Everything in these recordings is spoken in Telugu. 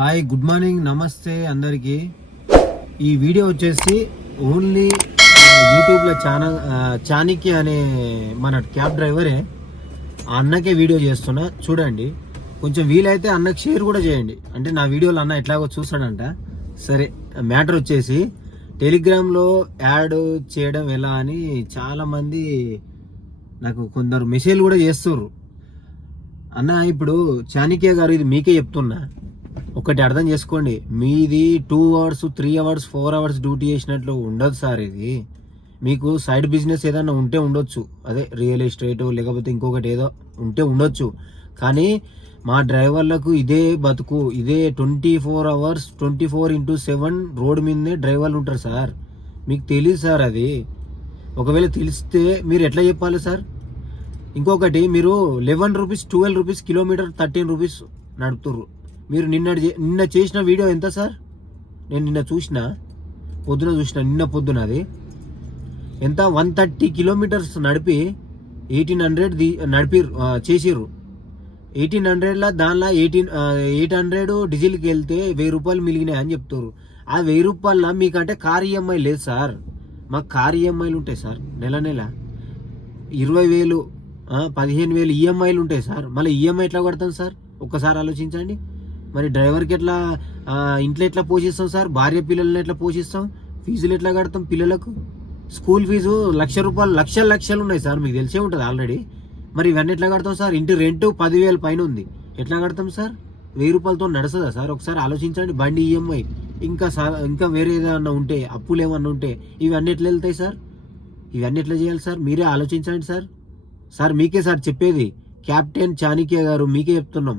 హాయ్, గుడ్ మార్నింగ్, నమస్తే అందరికీ. ఈ వీడియో వచ్చేసి ఓన్లీ యూట్యూబ్లో చాణిక్య అనే మన క్యాబ్ డ్రైవరే ఆ అన్నకే వీడియో చేస్తున్నా. చూడండి, కొంచెం వీలైతే అన్నకి షేర్ కూడా చేయండి. అంటే నా వీడియోలో అన్న ఎట్లాగో చూస్తాడంట. సరే, మ్యాటర్ వచ్చేసి టెలిగ్రామ్లో యాడ్ చేయడం ఎలా అని చాలామంది నాకు కొందరు మెసేజ్లు కూడా చేస్తుర్రు. అన్న, ఇప్పుడు చాణిక్య గారు, ఇది మీకే చెప్తున్నా, ఒకటి అర్థం చేసుకోండి. మీది 2 hours 3 hours 4 hours డ్యూటీ చేసినట్లు ఉండదు సార్. ఇది మీకు సైడ్ బిజినెస్ ఏదైనా ఉంటే ఉండొచ్చు, అదే రియల్ ఎస్టేట్ లేకపోతే ఇంకొకటి ఏదో ఉంటే ఉండొచ్చు. కానీ మా డ్రైవర్లకు ఇదే బతుకు, ఇదే 24 hours 24/7 రోడ్ మీదనే డ్రైవర్లు ఉంటారు సార్. మీకు తెలియదు సార్ అది. ఒకవేళ తెలిస్తే మీరు ఎట్లా చెప్పాలి సార్? ఇంకొకటి, మీరు 11 రూపీస్ 12 రూపీస్ కిలోమీటర్ 13 రూపీస్ నడుపుతుర్రు. మీరు నిన్న చేసిన వీడియో ఎంత సార్? నేను నిన్న పొద్దున అది ఎంత? 130 కిలోమీటర్స్ నడిపి 1800 చేసిర్రు. 1800 దానిలో 800 డీజిల్కి వెళ్తే 1000 రూపాయలు మిగిలినాయి అని చెప్తారు. ఆ 1000 రూపాయల మీకంటే కార్ ఈఎంఐ లేదు సార్. మాకు కార్ ఈఎంఐలు ఉంటాయి సార్. నెల 20,000 15,000 ఈఎంఐలు ఉంటాయి సార్. మళ్ళీ ఈఎంఐ ఎట్లా కడతాం సార్? ఒక్కసారి ఆలోచించండి. మరి డ్రైవర్కి ఎట్లా, ఇంట్లో ఎట్లా పోషిస్తాం సార్? భార్య పిల్లల్ని ఎట్లా పోషిస్తాం? ఫీజులు ఎట్లా కడతాం? పిల్లలకు స్కూల్ ఫీజు 1,00,000 రూపాయలు, లక్షలు ఉన్నాయి సార్. మీకు తెలిసే ఉంటుంది ఆల్రెడీ. మరి ఇవన్నీ ఎట్లా కడతాం సార్? ఇంటి రెంట్ 10,000 పైన ఉంది. ఎట్లా కడతాం సార్? 1000 రూపాయలతో నడుస్తుందా సార్? ఒకసారి ఆలోచించండి. బండి ఈఎంఐ, ఇంకా వేరే ఏదైనా ఉంటే, అప్పులు ఏమన్నా ఉంటే, ఇవన్నీ ఎట్లా వెళ్తాయి సార్? ఇవన్నీ ఎట్లా చేయాలి సార్? మీరే ఆలోచించండి సార్. సార్ మీకే సార్ చెప్పేది, కెప్టెన్ చాణిక్య గారు, మీకే చెప్తున్నాం.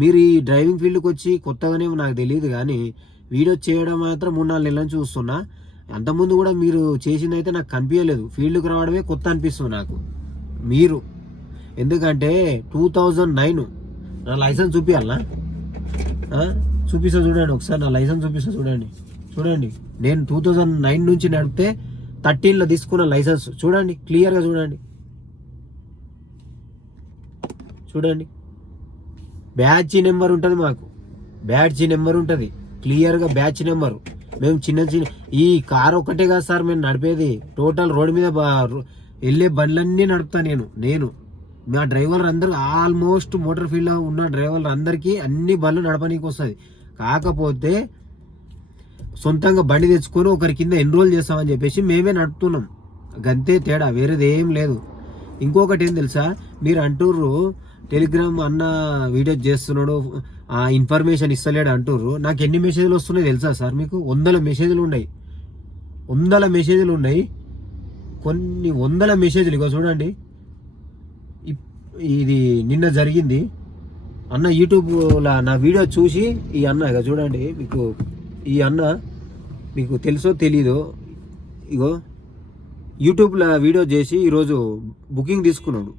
మీరు ఈ డ్రైవింగ్ ఫీల్డ్కి వచ్చి కొత్తగానే నాకు తెలియదు, కానీ వీడియో చేయడం మాత్రం 3-4 నెలల నుంచి చూస్తున్నా. అంతకుముందు కూడా మీరు చేసింది అయితే నాకు కనిపించలేదు. ఫీల్డ్కి రావడమే కొత్త అనిపిస్తుంది నాకు. మీరు ఎందుకంటే 2009 నా లైసెన్స్ చూపించాలనా? చూపిస్తా చూడండి ఒకసారి. నా లైసెన్స్ చూపిస్తా చూడండి. నేను 2009 నుంచి నడిపితే 13లో తీసుకున్న లైసెన్స్. చూడండి, క్లియర్గా చూడండి. బ్యాచ్ నెంబర్ ఉంటుంది మాకు. క్లియర్గా బ్యాచ్ నెంబరు. మేము చిన్న ఈ కార్ ఒకటే కాదు సార్ మేము నడిపేది. టోటల్ రోడ్ మీద వెళ్ళే బండ్లన్నీ నడుపుతా నేను. మా డ్రైవర్లు అందరూ ఆల్మోస్ట్ మోటార్ ఫీల్డ్లో ఉన్న డ్రైవర్లు అందరికీ అన్ని బండ్లు నడపనీకి వస్తుంది. కాకపోతే సొంతంగా బండి తెచ్చుకొని ఒకరి కింద ఎన్రోల్ చేస్తామని చెప్పేసి మేమే నడుపుతున్నాం. గంతే తేడా, వేరేది ఏం లేదు. ఇంకొకటి ఏం తెలుసా? మీరు అంటుర్రు టెలిగ్రామ్ అన్న వీడియో చేస్తున్నాడు, ఆ ఇన్ఫర్మేషన్ ఇస్తలేడు అంటుర్రు. నాకు ఎన్ని మెసేజ్లు వస్తున్నాయి తెలుసా సార్? మీకు 100 మెసేజ్లు ఉన్నాయి. కొన్ని 100 మెసేజ్లు. ఇగో చూడండి, ఇది నిన్న జరిగింది. అన్న యూట్యూబ్లో నా వీడియో చూసి ఈ అన్న, ఇక చూడండి, ఈ అన్న మీకు తెలుసో తెలీదో, ఇగో యూట్యూబ్లో వీడియో చేసి ఈరోజు బుకింగ్ తీసుకున్నాడు.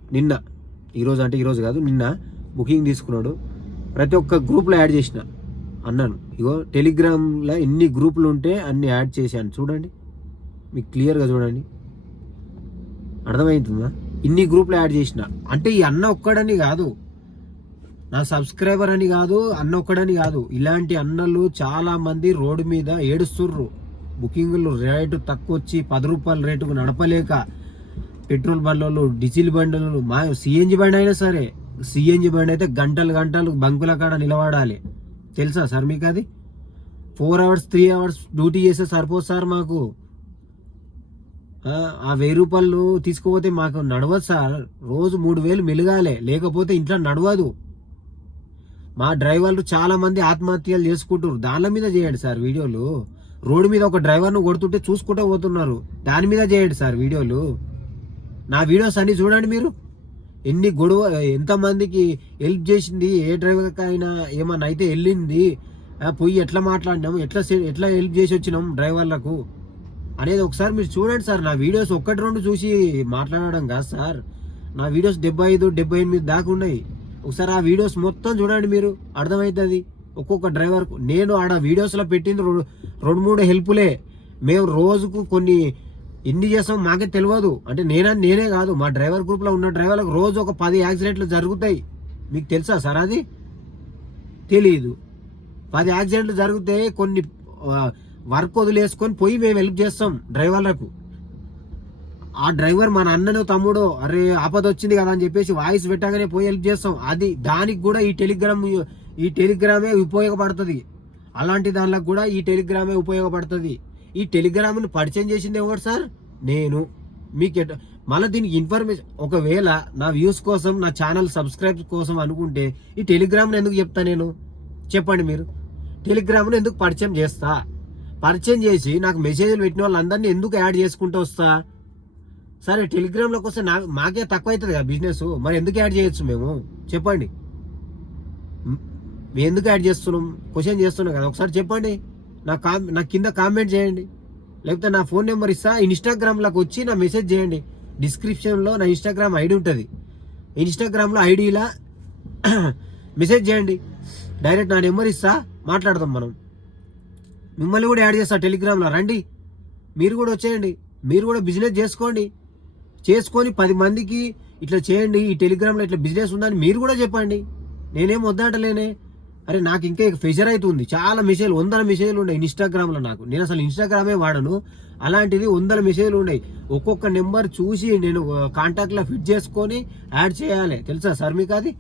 ఈరోజు కాదు, నిన్న బుకింగ్ తీసుకున్నాడు. ప్రతి ఒక్క గ్రూప్లో యాడ్ చేసిన అన్నాను. ఇగో టెలిగ్రామ్లో ఎన్ని గ్రూపులు ఉంటే అన్ని యాడ్ చేశాను. చూడండి, మీకు క్లియర్గా చూడండి, అర్థమవుతుందా? ఇన్ని గ్రూప్లో యాడ్ చేసిన అంటే ఈ అన్న ఒక్కడని కాదు, నా సబ్స్క్రైబర్ అని కాదు, అన్న ఒక్కడని కాదు. ఇలాంటి అన్నలు చాలా మంది రోడ్డు మీద ఏడుస్తుర్రు. బుకింగ్లు రేటు తక్కువ వచ్చి 10 రూపాయల రేటుకు నడపలేక, పెట్రోల్ బండ్లు, డీజిల్ బండ్లు, మా సిఎన్జి బండి అయినా సరే, సిఎన్జి బండి అయితే గంటలు బంకుల కాడ నిలబడాలి. తెలుసా సార్ మీకు అది? 4 hours 3 hours డ్యూటీ చేస్తే సరిపోదు సార్ మాకు. ఆ 1000 రూపాయలు తీసుకుపోతే మాకు నడవదు సార్. రోజు 3,000 మెలగాలి, లేకపోతే ఇంట్లో నడవదు. మా డ్రైవర్లు చాలా మంది ఆత్మహత్యలు చేసుకుంటారు. దాని మీద చేయండి సార్ వీడియోలు. రోడ్డు మీద ఒక డ్రైవర్ను కొడుతుంటే చూసుకుంటూ పోతున్నారు, దాని మీద చేయండి సార్ వీడియోలు. నా వీడియోస్ అన్ని చూడండి మీరు. ఎన్ని గొడవ, ఎంతమందికి హెల్ప్ చేసింది, ఏ డ్రైవర్కి అయినా ఏమన్నా అయితే వెళ్ళింది, పోయి ఎట్లా మాట్లాడినాం, ఎట్లా హెల్ప్ చేసి వచ్చినాం డ్రైవర్లకు అనేది ఒకసారి మీరు చూడండి సార్. నా వీడియోస్ 1-2 చూసి మాట్లాడడం కాదు సార్. నా వీడియోస్ 75-78 దాకా ఉన్నాయి. ఒకసారి ఆ వీడియోస్ మొత్తం చూడండి, మీరు అర్థమవుతుంది. ఒక్కొక్క డ్రైవర్కు నేను ఆడ వీడియోస్లో పెట్టింది 2-3 హెల్ప్లే. మేము రోజుకు కొన్ని ఎన్ని చేస్తాం మాకే తెలియదు. అంటే నేనే కాదు, మా డ్రైవర్ గ్రూప్లో ఉన్న డ్రైవర్లకు రోజు ఒక 10 యాక్సిడెంట్లు జరుగుతాయి. మీకు తెలుసా సార్? అది తెలీదు. 10 యాక్సిడెంట్లు జరిగితే కొన్ని వర్క్ వదిలేసుకొని పోయి మేము హెల్ప్ చేస్తాం డ్రైవర్లకు. ఆ డ్రైవర్ మన అన్నను తమ్ముడు అరే ఆపద వచ్చింది కదా అని చెప్పేసి వాయిస్ పెట్టగానే పోయి హెల్ప్ చేస్తాం. అది దానికి కూడా ఈ టెలిగ్రామే ఉపయోగపడుతుంది. అలాంటి దానిలకు కూడా ఈ టెలిగ్రామే ఉపయోగపడుతుంది. ఈ టెలిగ్రామ్ని పరిచయం చేసింది ఎవరు సార్? నేను. మీకు మళ్ళీ దీనికి ఇన్ఫర్మేషన్ ఒకవేళ నా వ్యూస్ కోసం నా ఛానల్ సబ్స్క్రైబ్ కోసం అనుకుంటే ఈ టెలిగ్రామ్ని ఎందుకు చెప్తా నేను? చెప్పండి మీరు. టెలిగ్రామ్ని ఎందుకు పరిచయం చేస్తా? పరిచయం చేసి నాకు మెసేజ్లు పెట్టిన వాళ్ళందరినీ ఎందుకు యాడ్ చేసుకుంటూ వస్తా? సరే టెలిగ్రామ్లోకి వస్తే మాకే తక్కువ అవుతుంది కదా బిజినెస్, మరి ఎందుకు యాడ్ చేయొచ్చు మేము? చెప్పండి. మేము ఎందుకు యాడ్ చేస్తున్నాం? క్వశ్చన్ చేస్తున్నాం కదా, ఒకసారి చెప్పండి. నా కింద కామెంట్ చేయండి, లేకపోతే నా ఫోన్ నెంబర్ ఇస్తా. ఇన్స్టాగ్రామ్లోకి వచ్చి నా మెసేజ్ చేయండి. డిస్క్రిప్షన్లో నా ఇన్స్టాగ్రామ్ ఐడి ఉంటుంది. ఇన్స్టాగ్రామ్లో ఐడిలా మెసేజ్ చేయండి. డైరెక్ట్ నా నెంబర్ ఇస్తా, మాట్లాడదాం మనం. మిమ్మల్ని కూడా యాడ్ చేస్తా టెలిగ్రామ్లో. రండి, మీరు కూడా వచ్చేయండి. మీరు కూడా బిజినెస్ చేసుకొని 10 మందికి ఇట్లా చేయండి, ఈ టెలిగ్రామ్లో ఇట్లా బిజినెస్ ఉందని మీరు కూడా చెప్పండి. నేనేం వద్దంటలేనే. అరే నాకు ఇంకా ప్రెషర్ అవుతుంది. చాలా మెసేజ్లు, 100 మెసేజ్లు ఉన్నాయి ఇన్స్టాగ్రామ్లో. నేను అసలు ఇన్స్టాగ్రామే వాడను. అలాంటిది 100 మెసేజ్లు ఉన్నాయి. ఒక్కొక్క నెంబర్ చూసి నేను కాంటాక్ట్లో ఫిట్ చేసుకొని యాడ్ చేయాలి. తెలుసా సార్ మీకు? అది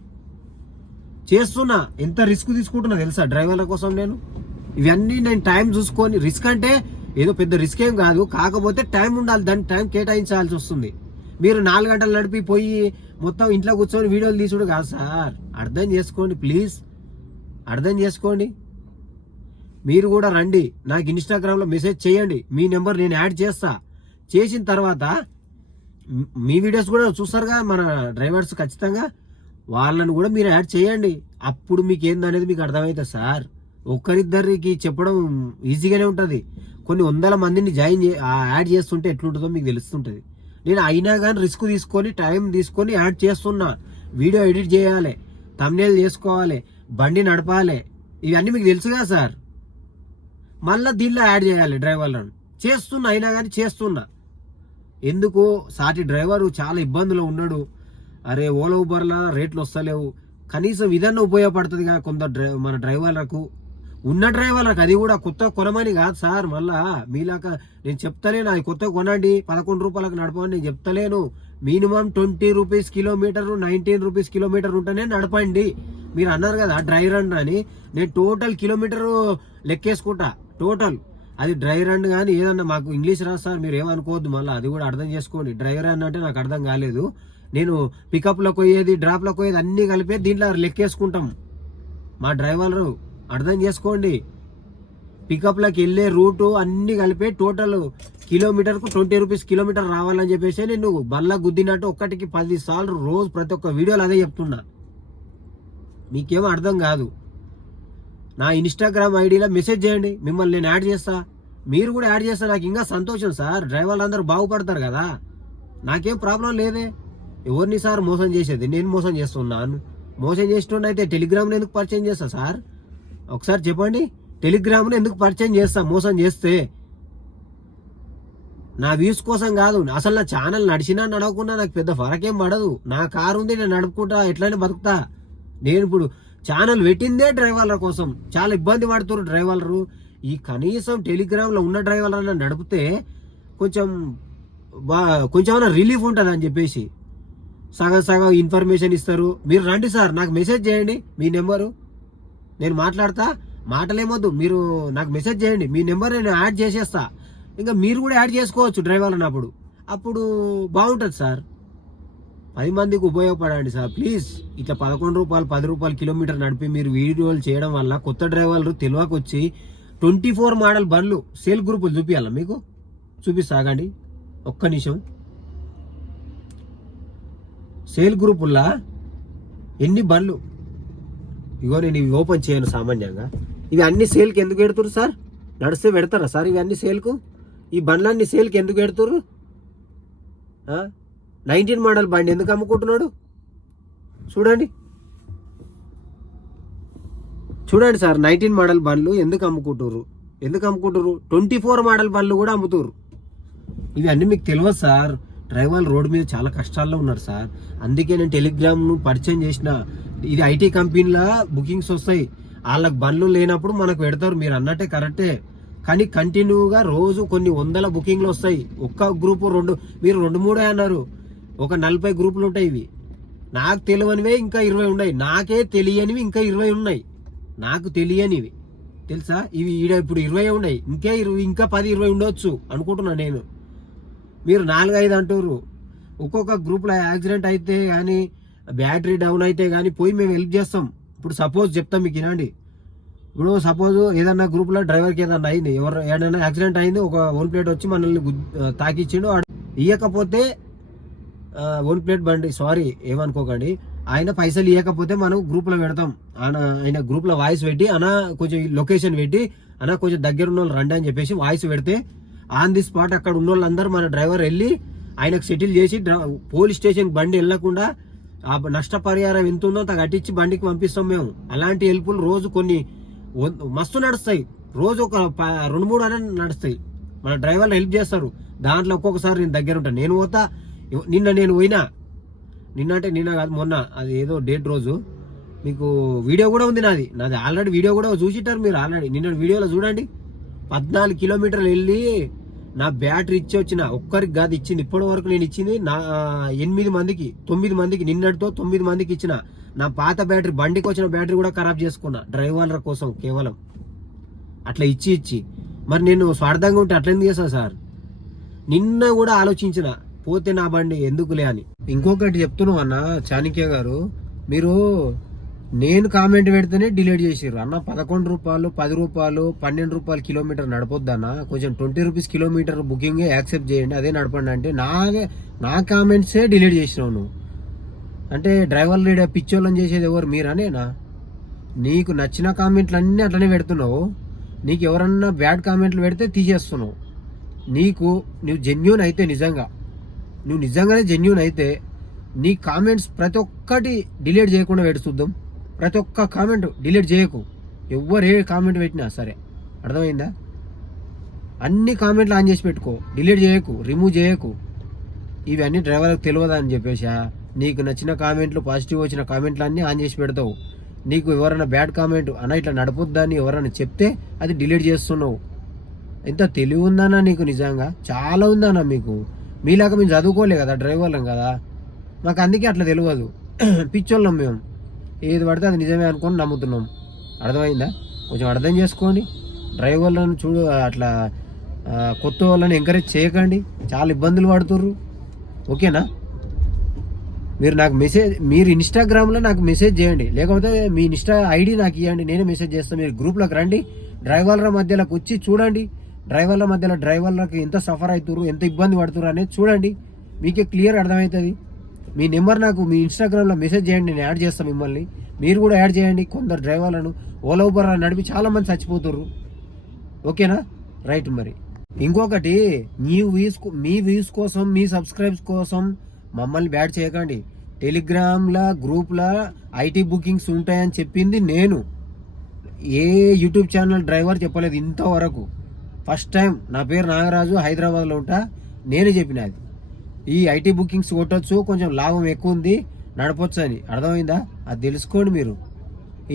చేస్తున్నా. ఎంత రిస్క్ తీసుకుంటున్నా తెలుసా డ్రైవర్ల కోసం నేను. ఇవన్నీ నేను టైం చూసుకొని, రిస్క్ అంటే ఏదో పెద్ద రిస్క్ ఏం కాదు, కాకపోతే టైం ఉండాలి, దానికి టైం కేటాయించాల్సి వస్తుంది. మీరు 4 గంటలు నడిపి పోయి మొత్తం ఇంట్లో కూర్చొని వీడియోలు తీసుడు కాదు సార్. అర్థం చేసుకోండి ప్లీజ్, అర్థం చేసుకోండి. మీరు కూడా రండి, నాకు ఇన్స్టాగ్రామ్లో మెసేజ్ చేయండి. మీ నెంబర్ నేను యాడ్ చేస్తా. చేసిన తర్వాత మీ వీడియోస్ కూడా చూస్తారుగా మన డ్రైవర్స్, ఖచ్చితంగా వాళ్ళని కూడా మీరు యాడ్ చేయండి. అప్పుడు మీకు ఏందనేది మీకు అర్థమవుతుంది సార్. ఒక్కరిద్దరికి చెప్పడం ఈజీగానే ఉంటుంది. కొన్ని 100 మందిని యాడ్ చేస్తుంటే ఎట్లుంటుందో మీకు తెలుస్తుంటుంది. నేను అయినా కానీ రిస్క్ తీసుకొని టైం తీసుకొని యాడ్ చేస్తున్నా. వీడియో ఎడిట్ చేయాలి, థంబ్నెయిల్ చేసుకోవాలి, బండి నడపాలి, ఇవన్నీ మీకు తెలుసుగా సార్. మళ్ళీ దీనిలో యాడ్ చేయాలి డ్రైవర్లను. చేస్తున్నా, అయినా కానీ చేస్తున్నా. ఎందుకు? సాటి డ్రైవరు చాలా ఇబ్బందులో ఉన్నాడు. అరే ఓలా ఊబర్లా రేట్లు వస్తలేవు, కనీసం ఇదన్నా ఉపయోగపడుతుంది కదా మన డ్రైవర్లకు. ఉన్న డ్రైవర్లకు అది కూడా కొత్త కొనమని కాదు సార్. మళ్ళా మీలాక నేను చెప్తలేను అది కొత్త కొనండి 11 రూపాయలకు నడపండి నేను చెప్తలేను. Minimum 20 rupees kilometre, 19 rupees kilometre ఉంటేనే నడపండి. మీరు అన్నారు కదా డ్రై రన్ అని, నేను టోటల్ కిలోమీటర్ లెక్కేసుకుంటా. టోటల్ అది డ్రై రన్ కానీ ఏదన్నా, మాకు ఇంగ్లీష్ రాదు సార్, మీరు ఏమనుకోవద్దు. మళ్ళీ అది కూడా అర్థం చేసుకోండి. డ్రై రన్ అంటే నాకు అర్థం కాలేదు. నేను పికప్లోకి పోయేది, డ్రాప్లోకి పోయేది అన్నీ కలిపే దీంట్లో లెక్కేసుకుంటాం మా డ్రైవర్లు. అర్థం చేసుకోండి. పికప్లోకి వెళ్ళే రూటు అన్ని కలిపే టోటల్ కిలోమీటర్కు 20 రూపీస్ కిలోమీటర్ రావాలని చెప్పేసి నేను బల్ల గుద్దినట్టు ఒక్కటికి 10 సార్లు రోజు ప్రతి ఒక్క వీడియోలో అదే చెప్తున్నా. మీకేమో అర్థం కాదు. నా ఇన్స్టాగ్రామ్ ఐడిలో మెసేజ్ చేయండి, మిమ్మల్ని నేను యాడ్ చేస్తా. మీరు కూడా యాడ్ చేస్తా. నాకు ఇంకా సంతోషం సార్. డ్రైవర్లు అందరూ బాగుపడతారు కదా, నాకేం ప్రాబ్లం లేదే. ఎవరిని సార్ మోసం చేసేది? నేను మోసం చేస్తున్నాను? మోసం చేస్తుండే అయితే టెలిగ్రామ్ని ఎందుకు పరిచయం చేస్తా సార్? ఒకసారి చెప్పండి. టెలిగ్రామ్ని ఎందుకు పరిచయం చేస్తా మోసం చేస్తే? నా వ్యూస్ కోసం కాదు. అసలు నా ఛానల్ నడిచినా నడవకున్నా నాకు పెద్ద ఫరకేం పడదు. నా కారు ఉంది, నేను నడుపుకుంటా, ఎట్లయినా బతుకుతా. నేను ఇప్పుడు ఛానల్ పెట్టిందే డ్రైవర్ల కోసం. చాలా ఇబ్బంది పడుతున్నారు డ్రైవర్లు. ఈ కనీసం టెలిగ్రామ్లో ఉన్న డ్రైవర్లను నడిపితే కొంచెం రిలీఫ్ ఉంటుంది అని చెప్పేసి సగం ఇన్ఫర్మేషన్ ఇస్తారు. మీరు రండి సార్, నాకు మెసేజ్ చేయండి. మీ నెంబరు నేను మాట్లాడతా. మాటలేమొద్దు, మీరు నాకు మెసేజ్ చేయండి. మీ నెంబర్ నేను యాడ్ చేసేస్తా. ఇంకా మీరు కూడా యాడ్ చేసుకోవచ్చు డ్రైవర్లు అన్నప్పుడు. అప్పుడు బాగుంటుంది సార్. 10 మందికి ఉపయోగపడండి సార్ ప్లీజ్. ఇట్లా 11 రూపాయలు 10 రూపాయలు కిలోమీటర్ నడిపి మీరు వీడియోలు చేయడం వల్ల కొత్త డ్రైవర్లు తెలియకొచ్చి 24 మోడల్ బండ్లు సేల్ గ్రూపులు చూపించాలా మీకు? చూపిస్తాగండి ఒక్క నిమిషం. సేల్ గ్రూపుల్లా ఎన్ని బండ్లు, ఇగో నేను ఇవి ఓపెన్ చేయను సామాన్యంగా. ఇవి అన్ని సేల్కి ఎందుకు పెడుతురు సార్? నడిస్తే పెడతారా సార్ ఇవి అన్ని సేల్కు? ఈ బండ్లన్నీ సేల్కి ఎందుకు పెడుతురు? 19 మోడల్ బండి ఎందుకు అమ్ముకుంటున్నాడు? చూడండి సార్, 19 మోడల్ బండ్లు ఎందుకు అమ్ముకుంటారు? 24 మోడల్ బండ్లు కూడా అమ్ముతారు. ఇవి అన్నీ మీకు తెలియదు సార్. డ్రైవర్లు రోడ్డు మీద చాలా కష్టాల్లో ఉన్నారు సార్. అందుకే నేను టెలిగ్రామ్ను పరిచయం చేసిన. ఇది ఐటీ కంపెనీల బుకింగ్స్ వస్తాయి. వాళ్ళకి బండ్లు లేనప్పుడు మనకు పెడతారు, మీరు అన్నట్టే కరెక్టే. కానీ కంటిన్యూగా రోజు కొన్ని వందల బుకింగ్లు వస్తాయి. ఒక్క గ్రూపు మీరు 2-3 అన్నారు, ఒక 40 గ్రూపులు ఉంటాయి. ఇవి నాకు తెలియనివే ఇంకా 20 ఉన్నాయి, నాకే తెలియనివి ఇంకా 20 ఉన్నాయి, నాకు తెలియనివి తెలుసా. ఇవి ఇప్పుడు 20 ఉన్నాయి, ఇంకా 10-20 ఉండొచ్చు అనుకుంటున్నా నేను. మీరు 4-5 అంటారు. ఒక్కొక్క గ్రూప్లో యాక్సిడెంట్ అయితే కానీ, బ్యాటరీ డౌన్ అయితే కానీ పోయి మేము హెల్ప్ చేస్తాం. ఇప్పుడు సపోజ్ చెప్తాం మీకు వినండి. ఇప్పుడు సపోజ్ ఏదన్నా గ్రూప్లో డ్రైవర్కి ఏదన్నా అయింది, ఏదైనా యాక్సిడెంట్ అయింది, ఒక ఓన్ ప్లేట్ వచ్చి మనల్ని తాకిచ్చిండు, ఇవ్వకపోతే ఓన్ ప్లేట్ బండి, సారీ ఏమనుకోకండి, ఆయన పైసలు ఇవ్వకపోతే మనం గ్రూప్లో పెడతాం. ఆయన గ్రూప్లో వాయిస్ పెట్టి కొంచెం లొకేషన్ పెట్టి కొంచెం దగ్గర ఉన్న వాళ్ళు రండి అని చెప్పేసి వాయిస్ పెడితే ఆన్ ది స్పాట్ అక్కడ ఉన్న వాళ్ళందరూ మన డ్రైవర్ వెళ్ళి ఆయనకు సెటిల్ చేసి పోలీస్ స్టేషన్ బండి వెళ్ళకుండా ఆ నష్టపరిహారం ఎంత ఉందో అంత కట్టించి బండికి పంపిస్తాం మేము. అలాంటి హెల్ప్లు రోజు కొన్ని మస్తు నడుస్తాయి, రోజు ఒక 2-3 అనే నడుస్తాయి. మన డ్రైవర్లు హెల్ప్ చేస్తారు. దాంట్లో ఒక్కొక్కసారి నేను దగ్గర ఉంటాను. నేను పోతా. నేను పోయినా, నిన్న కాదు మొన్న, అది ఏదో డేట్ రోజు, మీకు వీడియో కూడా ఉంది నాది ఆల్రెడీ వీడియో కూడా చూసిట్టారు మీరు ఆల్రెడీ. నిన్న వీడియోలో చూడండి, 14 కిలోమీటర్లు వెళ్ళి నా బ్యాటరీ ఇచ్చి వచ్చిన. ఒక్కరికి కాదు ఇచ్చింది, ఇప్పటి వరకు నేను ఇచ్చింది 9 మందికి, నిన్నటితో 9 మందికి ఇచ్చిన. నా పాత బ్యాటరీ, బండికి వచ్చిన బ్యాటరీ కూడా ఖరాబ్ చేసుకున్నా డ్రైవర్ల కోసం కేవలం. అట్లా ఇచ్చి మరి నేను స్వార్థంగా ఉంటే అట్లా ఎందుకు చేస్తా సార్? నిన్న కూడా ఆలోచించిన, పోతే నా బండి ఎందుకులే అని. ఇంకొకటి చెప్తున్నావు అన్న చాణక్య గారు, మీరు నేను కామెంట్ పెడితేనే డిలీట్ చేసిర్రు అన్న. 11 రూపాయలు, 10 రూపాయలు, 12 రూపాయలు కిలోమీటర్ నడపొద్దన్న, కొంచెం 20 రూపీస్ కిలోమీటర్ బుకింగ్ యాక్సెప్ట్ చేయండి, అదే నడపండి అంటే నా కామెంట్సే డిలీట్ చేసినావు నువ్వు. అంటే డ్రైవర్లు రీడ పిచ్చోళ్ళని చేసేది ఎవరు? మీరనేనా? నీకు నచ్చిన కామెంట్లు అన్నీ అట్లనే పెడుతున్నావు. నీకు ఎవరన్నా బ్యాడ్ కామెంట్లు పెడితే తీసేస్తున్నావు. నువ్వు జెన్యూన్ అయితే, నువ్వు నిజంగానే జెన్యూన్ అయితే నీ కామెంట్స్ ప్రతి ఒక్కటి డిలీట్ చేయకుండా పెట్టి చూద్దాం. ప్రతి ఒక్క కామెంట్ డిలీట్ చేయకు, ఎవరు ఏ కామెంట్ పెట్టినా సరే, అర్థమైందా? అన్ని కామెంట్లు ఆన్ చేసి పెట్టుకో, డిలీట్ చేయకు, రిమూవ్ చేయకు. ఇవన్నీ డ్రైవర్లకు తెలియదా అని చెప్పేసా నీకు నచ్చిన కామెంట్లు, పాజిటివ్ వచ్చిన కామెంట్లు అన్నీ ఆన్ చేసి పెడతావు. నీకు ఎవరైనా బ్యాడ్ కామెంట్ ఇట్లా నడపొద్దని ఎవరైనా చెప్తే అది డిలీట్ చేస్తున్నావు. ఎంత తెలివి ఉందన్నా నీకు, నిజంగా చాలా ఉందన్నా మీకు. మీలాగా మేము చదువుకోలే కదా, డ్రైవర్లం కదా, మాకు అందుకే అట్లా తెలియదు. పిచ్చోళ్ళం మేము, ఏది పడితే అది నిజమే అనుకొని నమ్ముతున్నాం. అర్థమైందా? కొంచెం అర్థం చేసుకోండి. డ్రైవర్లను చూడు, అట్లా కొత్త వాళ్ళని ఎంకరేజ్ చేయకండి, చాలా ఇబ్బందులు పడుతుర్రు. ఓకేనా? మీరు ఇన్స్టాగ్రామ్లో నాకు మెసేజ్ చేయండి, లేకపోతే మీ ఇన్స్టా ఐడి నాకు ఇవ్వండి, నేనే మెసేజ్ చేస్తాను. మీరు గ్రూప్లోకి రండి, డ్రైవర్ల మధ్యలోకి వచ్చి చూడండి. డ్రైవర్ల మధ్యలో డ్రైవర్లకు ఎంత సఫర్ అవుతుర్రు, ఎంత ఇబ్బంది పడుతుర్రు అనేది చూడండి, మీకే క్లియర్ అర్థమవుతుంది. మీ నెంబర్ నాకు మీ ఇన్స్టాగ్రామ్లో మెసేజ్ చేయండి, నేను యాడ్ చేస్తాను మిమ్మల్ని. మీరు కూడా యాడ్ చేయండి. కొందరు డ్రైవర్లను ఓలా ఊబర్ నడిపి చాలా మంది చచ్చిపోతుర్రు. ఓకేనా? రైట్. మరి ఇంకొకటి, మీ వ్యూస్ కోసం, మీ సబ్స్క్రైబ్స్ కోసం మమ్మల్ని బ్యాడ్ చేయకండి. టెలిగ్రామ్లా గ్రూప్లా ఐటీ బుకింగ్స్ ఉంటాయని చెప్పింది నేను, ఏ యూట్యూబ్ ఛానల్ డ్రైవర్ చెప్పలేదు ఇంతవరకు. ఫస్ట్ టైం నా పేరు నాగరాజు, హైదరాబాద్లో ఉంటా, నేను చెప్పిన అది. ఈ ఐటీ బుకింగ్స్ కొట్టచ్చు, కొంచెం లాభం ఎక్కువ ఉంది, నడపొచ్చు అని. అర్థమైందా? అది తెలుసుకోండి. మీరు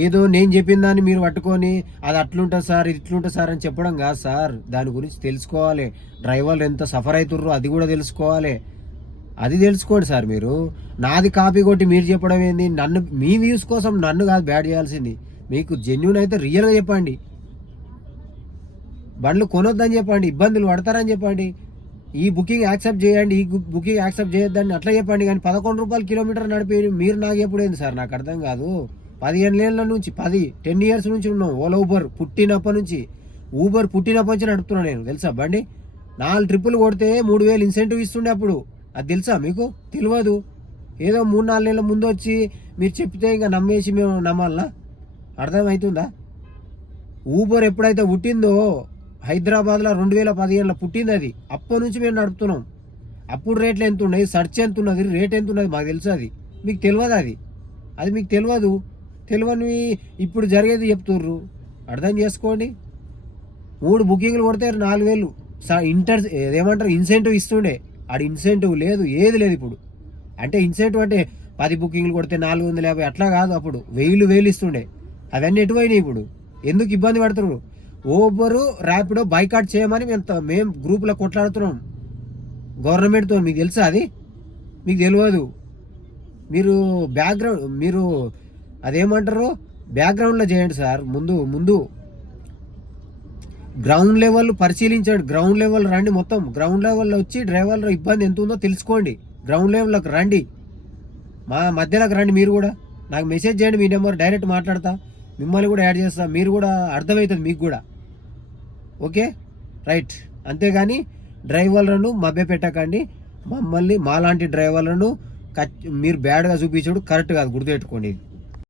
ఏదో నేను చెప్పిన దాన్ని మీరు పట్టుకొని అది అట్లుంటుంది సార్, ఇది ఇట్లుంటుంది సార్ అని చెప్పడం కాదు సార్. దాని గురించి తెలుసుకోవాలి. డ్రైవర్లు ఎంత సఫర్ అవుతుర్రో అది కూడా తెలుసుకోవాలి. అది తెలుసుకోండి సార్. మీరు నాది కాపీ కొట్టి మీరు చెప్పడం ఏంది? మీ వ్యూస్ కోసం నన్ను కాదు బ్యాడ్ చేయాల్సింది. మీకు జెన్యూన్ అయితే రియల్గా చెప్పండి. బండ్లు కొనొద్దని చెప్పండి, ఇబ్బందులు పడతారని చెప్పండి, ఈ బుకింగ్ యాక్సెప్ట్ చేయండి, ఈ బుకింగ్ యాక్సెప్ట్ చేయొద్దని అట్లా చెప్పండి. కానీ 11 రూపాయలు కిలోమీటర్ నడిపి మీరు నాకు ఎప్పుడైంది సార్? నాకు అర్థం కాదు. 15 ఏళ్ళ నుంచి 10 ఇయర్స్ నుంచి ఉన్నాం. ఓలా ఊబర్ పుట్టినప్పటి నుంచి నడుపుతున్నా నేను, తెలుసా? బండి 4 ట్రిప్పులు కొడితే 3000 ఇన్సెంటివ్ ఇస్తుండే అప్పుడు. అది తెలుసా మీకు? తెలియదు. ఏదో 3-4 నెలల ముందు వచ్చి మీరు చెప్తే ఇంకా నమ్మేసి మేము నమ్మాలనా? అర్థమవుతుందా? ఊబర్ ఎప్పుడైతే పుట్టిందో హైదరాబాద్లో 2015లో పుట్టింది అది. అప్పటి నుంచి మేము నడుపుతున్నాం. అప్పుడు రేట్లు ఎంత ఉన్నాయి, సర్చ్ ఎంత ఉన్నది, రేట్ ఎంత ఉన్నది మాకు తెలుసు. అది మీకు తెలియదు. అది మీకు తెలియని ఇప్పుడు జరిగేది చెప్తుర్రు. అర్థం చేసుకోండి. 3 బుకింగ్లు కొడితే 4000 ఏమంటారు ఇన్సెంటివ్ ఇస్తుండే. ఆడ ఇన్సెంటివ్ లేదు, ఏది లేదు ఇప్పుడు. అంటే ఇన్సెంటివ్ అంటే 10 బుకింగ్లు కొడితే 450 అట్లా కాదు. అప్పుడు 1000 ఇస్తుండే. అవన్నీ ఎటువైనాయి ఇప్పుడు? ఎందుకు ఇబ్బంది పడుతున్నారు? ఓబరు ర్యాపిడో బైకాట్ చేయమని మేము గ్రూప్లో కొట్లాడుతున్నాం గవర్నమెంట్తో. మీకు తెలుసా అది? మీకు తెలియదు. మీరు అదేమంటారు బ్యాక్గ్రౌండ్లో చేయండి సార్. ముందు గ్రౌండ్ లెవెల్ పరిశీలించండి. గ్రౌండ్ లెవెల్ రండి, మొత్తం గ్రౌండ్ లెవెల్లో వచ్చి డ్రైవర్ల ఇబ్బంది ఎంత ఉందో తెలుసుకోండి. గ్రౌండ్ లెవెల్లోకి రండి, మా మధ్యలోకి రండి. మీరు కూడా నాకు మెసేజ్ చేయండి, మీ నెంబర్ డైరెక్ట్ మాట్లాడతా, మిమ్మల్ని కూడా యాడ్ చేస్తా. మీరు కూడా అర్థమవుతుంది మీకు కూడా. Okay right. అంతేగాని డ్రైవర్లను మభ్య పెట్టకండి. మమ్మల్ని మాలాంటి డ్రైవర్లను మీరు బ్యాడ్గా చూపించడం కరెక్ట్ కాదు, గుర్తుపెట్టుకోండి.